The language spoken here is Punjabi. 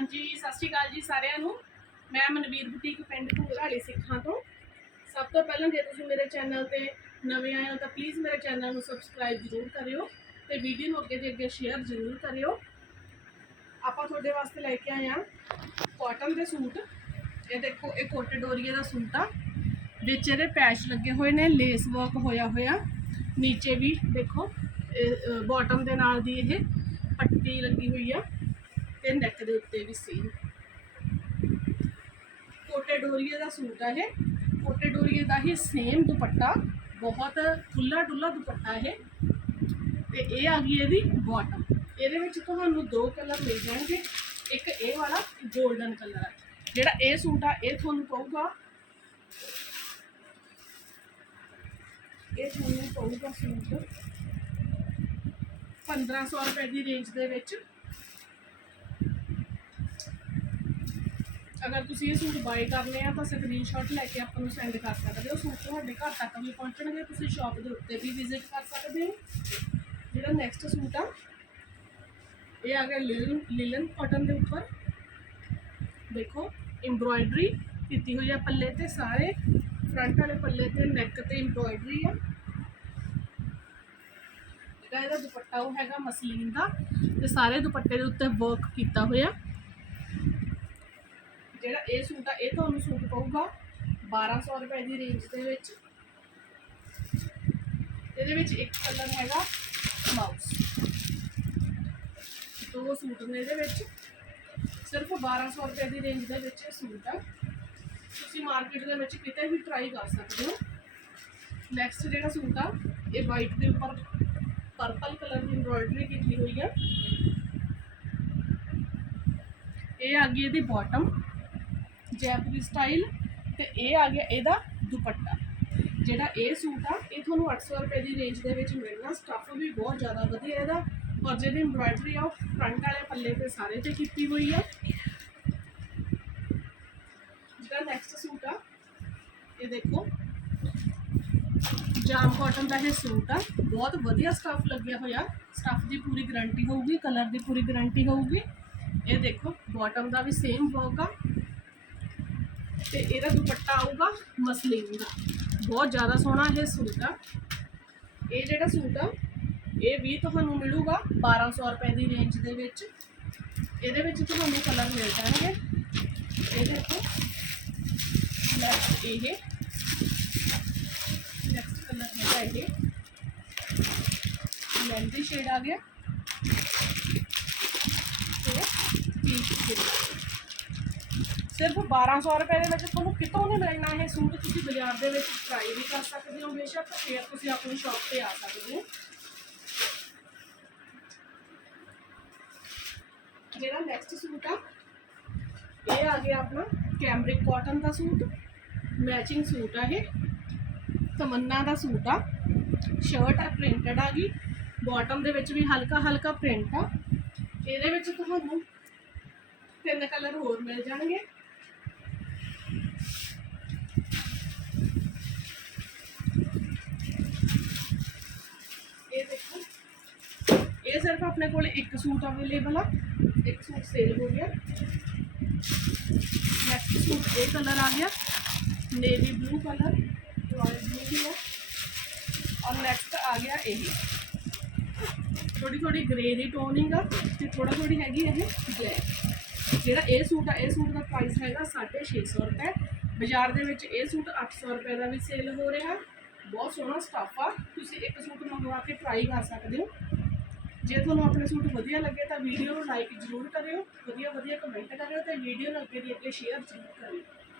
ਹਾਂਜੀ, ਸਤਿ ਸ਼੍ਰੀ ਅਕਾਲ ਜੀ ਸਾਰਿਆਂ ਨੂੰ। ਮੈਂ ਮਨਵੀਰ ਬੁਟੀਕ, ਪਿੰਡ ਘੁੰਗਰਾਲੀ ਸਿੱਖਾਂ ਤੋਂ। ਸਭ ਤੋਂ ਪਹਿਲਾਂ ਜੇ ਤੁਸੀਂ ਮੇਰੇ ਚੈਨਲ ਤੇ ਨਵੇਂ ਆਏ ਹੋ, ਤਾਂ ਪਲੀਜ਼ ਮੇਰੇ ਚੈਨਲ ਨੂੰ ਸਬਸਕ੍ਰਾਈਬ ਜ਼ਰੂਰ ਕਰਿਓ ਤੇ ਵੀਡੀਓ ਨੂੰ ਅੱਗੇ ਦੇ ਅੱਗੇ ਸ਼ੇਅਰ ਜ਼ਰੂਰ ਕਰਿਓ। ਆਪਾਂ ਤੁਹਾਡੇ ਵਾਸਤੇ ਲੈ ਕੇ ਆਏ ਆ ਕਾਟਨ ਦੇ ਸੂਟ। ਇਹ ਦੇਖੋ, ਇਹ ਕੋਟੇ ਡੋਰੀਏ ਦਾ ਸੂਟ ਆ। ਵਿੱਚ ਇਹਦੇ ਪੈਚ ਲੱਗੇ ਹੋਏ ਨੇ ਲੇਸ ਵਰਕ ਹੋਇਆ ਹੋਇਆ। ਨੀਚੇ ਵੀ ਦੇਖੋ ਬਾਟਮ ਦੇ ਨਾਲ ਦੀ ਇਹ ਪੱਟੀ ਲੱਗੀ ਹੋਈ ਆ। ਤੇ ਨੈਕ ਦੇ ਉੱਤੇ ਵੀ ਸੀ ਕੋਟੇ ਡੋਰੀਏ ਦਾ ਸੂਟ ਆ ਇਹ। ਕੋਟੇ ਡੋਰੀਏ ਦਾ ਹੀ ਸੇਮ ਦੁਪੱਟਾ, ਬਹੁਤ ਖੁੱਲਾ ਡੁੱਲਾ ਦੁਪੱਟਾ ਇਹ। ਤੇ ਇਹ ਆ ਗਈ ਇਹਦੀ ਬਾਟਮ ਇਹਦੇ ਵਿੱਚ ਤੁਹਾਨੂੰ ਦੋ ਕਲਰ ਮਿਲ ਜਾਣਗੇ। ਇੱਕ ਇਹ ਵਾਲਾ 골ਡਨ ਕਲਰ ਹੈ ਜਿਹੜਾ ਇਹ ਸੂਟ ਆ, ਇਹ ਤੁਹਾਨੂੰ ਪਊਗਾ। ਇਹ ਤੁਹਾਨੂੰ ਪਊਗਾ ਸੂਟ 1500 ਰੁਪਏ ਦੀ ਰੇਂਜ ਦੇ ਵਿੱਚ। ਅਗਰ ਤੁਸੀਂ ਇਹ ਸੂਟ ਬਾਏ ਕਰਨੇ ਆ, ਤਾਂ ਸਕਰੀਨਸ਼ਾਟ ਲੈ ਕੇ ਆਪਾਂ ਨੂੰ ਸੈਂਡ ਕਰ ਸਕਦੇ ਹੋ। ਸੂਟ ਤੁਹਾਡੇ ਘਰ ਤੱਕ ਵੀ ਪਹੁੰਚਣਗੇ, ਤੁਸੀਂ ਸ਼ਾਪ ਦੇ ਉੱਤੇ ਵੀ ਵਿਜ਼ਿਟ ਕਰ ਸਕਦੇ ਹੋ। ਜਿਹੜਾ ਨੈਕਸਟ ਸੂਟ ਆ, ਇਹ ਆ ਗਿਆ ਲਿਲਨ ਲਿਲਨ ਕਾਟਨ ਦੇ ਉੱਪਰ। ਦੇਖੋ ਐਮਬ੍ਰੋਇਡਰੀ ਕੀਤੀ ਹੋਈ ਆ ਪੱਲੇ ਤੇ, ਸਾਰੇ ਫਰੰਟ ਵਾਲੇ ਪੱਲੇ ਤੇ ਨੈਕ ਤੇ ਐਮਬ੍ਰੋਇਡਰੀ ਆ। ਜਿਹੜਾ ਇਹਦਾ ਦੁਪੱਟਾ ਉਹ ਹੈਗਾ ਮਸਲੀਨ ਦਾ, ਤੇ ਸਾਰੇ ਦੁਪੱਟੇ ਦੇ ਉੱਤੇ ਵਰਕ ਕੀਤਾ ਹੋਇਆ। ਜਿਹੜਾ ਇਹ ਸੂਟ ਆ, ਇਹ ਤੁਹਾਨੂੰ ਸੂਟ ਪਊਗਾ 1200 ਰੁਪਏ ਦੀ ਰੇਂਜ ਦੇ ਵਿੱਚ। ਇਹਦੇ ਵਿੱਚ ਇੱਕ ਕਲਰ ਹੈਗਾ ਮਾਊਸ ਦੋ ਸੂਟ ਨੇ ਇਹਦੇ ਵਿੱਚ। ਸਿਰਫ 1200 ਰੁਪਏ ਦੀ ਰੇਂਜ ਦੇ ਵਿੱਚ ਇਹ ਸੂਟ ਆ। ਤੁਸੀਂ ਮਾਰਕੀਟ ਦੇ ਵਿੱਚ ਕਿਤੇ ਵੀ ਟਰਾਈ ਕਰ ਸਕਦੇ ਹੋ। ਨੈਕਸਟ ਜਿਹੜਾ ਸੂਟ ਆ, ਇਹ ਵਾਈਟ ਦੇ ਉੱਪਰ ਪਰਪਲ ਕਲਰ ਦੀ ਐਮਬ੍ਰੋਇਡਰੀ ਕੀਤੀ ਹੋਈ ਆ। ਇਹ ਆ ਗਈ ਇਹਦੀ ਬਾਟਮ ਜੈਪੁਰੀ ਸਟਾਈਲ ਤੇ ਇਹ ਆ ਗਿਆ ਇਹਦਾ ਦੁਪੱਟਾ। ਜਿਹੜਾ ਇਹ ਸੂਟ ਆ, ਇਹ ਤੁਹਾਨੂੰ 800 ਰੁਪਏ ਦੀ ਰੇਂਜ ਦੇ ਵਿੱਚ ਮਿਲਣਾ। ਸਟੱਫ ਵੀ ਬਹੁਤ ਜ਼ਿਆਦਾ ਵਧੀਆ ਇਹਦਾ। ਔਰ ਜਿਹੜੀ ਐਮਬ੍ਰੋਇਡਰੀ ਆ, ਉਹ ਫਰੰਟ ਵਾਲੇ ਪੱਲੇ ਤੇ ਸਾਰੇ ਤੇ ਕੀਤੀ ਹੋਈ ਆ। ਜਿਹੜਾ ਨੈਕਸਟ ਸੂਟ ਆ, ਇਹ ਦੇਖੋ। ਜਾਮ ਕਾਟਨ ਦਾ ਇਹ ਸੂਟ ਆ। ਬਹੁਤ ਵਧੀਆ ਸਟੱਫ ਲੱਗਿਆ ਹੋਇਆ। ਸਟੱਫ ਦੀ ਪੂਰੀ ਗਾਰੰਟੀ ਹੋਊਗੀ ਕਲਰ ਦੀ ਪੂਰੀ ਗਾਰੰਟੀ ਹੋਊਗੀ। ਇਹ ਦੇਖੋ ਬਾਟਮ ਦਾ ਵੀ ਸੇਮ ਵਰਕ ਆ। ਤੇ ਇਹਦਾ ਦੁਪੱਟਾ ਆਊਗਾ ਮਸਲੀਨ ਦਾ। ਬਹੁਤ ਜ਼ਿਆਦਾ ਸੋਹਣਾ ਇਹ ਸੂਟ ਆ। ਇਹ ਜਿਹੜਾ ਸੂਟ ਆ, ਇਹ ਵੀ ਤੁਹਾਨੂੰ ਮਿਲੂਗਾ 1200 ਰੁਪਏ ਦੀ ਰੇਂਜ ਦੇ ਵਿੱਚ। ਇਹਦੇ ਵਿੱਚ ਤੁਹਾਨੂੰ ਕਲਰ ਮਿਲ ਜਾਣਗੇ। ਇਹ ਦੇਖੋ। ਨੈਕਸਟ ਇਹ। ਨੈਕਸਟ ਕਲਰ ਹੈਗਾ ਇਹ। ਮਹਿੰਦੀ ਸ਼ੇਡ ਆ ਗਿਆ। ਤੇ ਪੀਚ ਸ਼ੇਡ ਸਿਰਫ 1200 ਰੁਪਏ ਦੇ ਵਿੱਚ ਤੁਹਾਨੂੰ ਕਿਤੋਂ ਨਹੀਂ ਮਿਲਣਾ ਇਹ ਸੂਟ ਤੁਸੀਂ ਬਾਜ਼ਾਰ ਦੇ ਵਿੱਚ ਟਰਾਈ ਵੀ ਕਰ ਸਕਦੇ ਹੋ ਬੇਸ਼ੱਕ ਫਿਰ ਤੁਸੀਂ ਆਪਣੀ ਸ਼ਾਪ ਤੇ ਆ ਸਕਦੇ ਹੋ ਜਿਹੜਾ ਨੈਕਸਟ ਸੂਟ ਆ ਇਹ ਆ ਗਿਆ ਆਪਣਾ ਕੈਮਰਿਕ ਕਾਟਨ ਦਾ ਸੂਟ ਮੈਚਿੰਗ ਸੂਟ ਆ ਇਹ ਤਮੰਨਾ ਦਾ ਸੂਟ ਆ ਸ਼ਰਟ ਆ ਪ੍ਰਿੰਟਡ ਆ ਗਈ ਬਾਟਮ ਦੇ ਵਿੱਚ ਵੀ ਹਲਕਾ ਹਲਕਾ ਪ੍ਰਿੰਟ ਆ ਇਹਦੇ ਵਿੱਚ ਤੁਹਾਨੂੰ ਤਿੰਨ ਕਲਰ ਹੋਰ ਮਿਲ ਜਾਣਗੇ ਇਹ ਦੇਖੋ ਇਹ ਸਿਰਫ ਆਪਣੇ ਕੋਲ ਇੱਕ ਸੂਟ ਅਵੇਲੇਬਲ ਆ, ਇੱਕ ਸੂਟ ਸੇਲ ਹੋ ਗਿਆ। ਨੈਕਸਟ ਸੂਟ ਇਹ ਕਲਰ ਆ ਗਿਆ navy blue colour royal blue ਵੀ ਹੈ ਔਰ ਨੈਕਸਟ ਆ ਗਿਆ ਇਹ। ਥੋੜੀ ਥੋੜੀ ਗ੍ਰੇ ਦੀ ਟੋਨਿੰਗ ਆ ਤੇ ਥੋੜਾ ਥੋੜੀ ਹੈਗੀ ਇਹ ਬਲੈਕ ਜਿਹੜਾ ਇਹ ਸੂਟ ਆ, ਇਹ ਸੂਟ ਦਾ ਪ੍ਰਾਈਸ ਹੈਗਾ 650 ਰੁਪਏ। ਬਾਜ਼ਾਰ ਦੇ ਵਿੱਚ ਇਹ ਸੂਟ 800 ਰੁਪਏ ਦਾ ਵੀ ਸੇਲ ਹੋ ਰਿਹਾ। ਬਹੁਤ ਸੋਹਣਾ ਸਟੱਫ ਆ। ਤੁਸੀਂ ਇੱਕ ਸੂਟ ਮੰਗਵਾ ਕੇ ਟਰਾਈ ਕਰ ਸਕਦੇ ਹੋ। ਜੇ ਤੁਹਾਨੂੰ ਆਪਣੇ ਸੂਟ ਵਧੀਆ ਲੱਗੇ ਤਾਂ ਵੀਡੀਓ ਨੂੰ ਲਾਈਕ ਜ਼ਰੂਰ ਕਰਿਓ ਵਧੀਆ ਵਧੀਆ ਕਮੈਂਟ ਕਰਿਓ ਤੇ ਵੀਡੀਓ ਨੂੰ ਅੱਗੇ ਦੀ ਅੱਗੇ ਸ਼ੇਅਰ ਜ਼ਰੂਰ ਕਰਿਓ।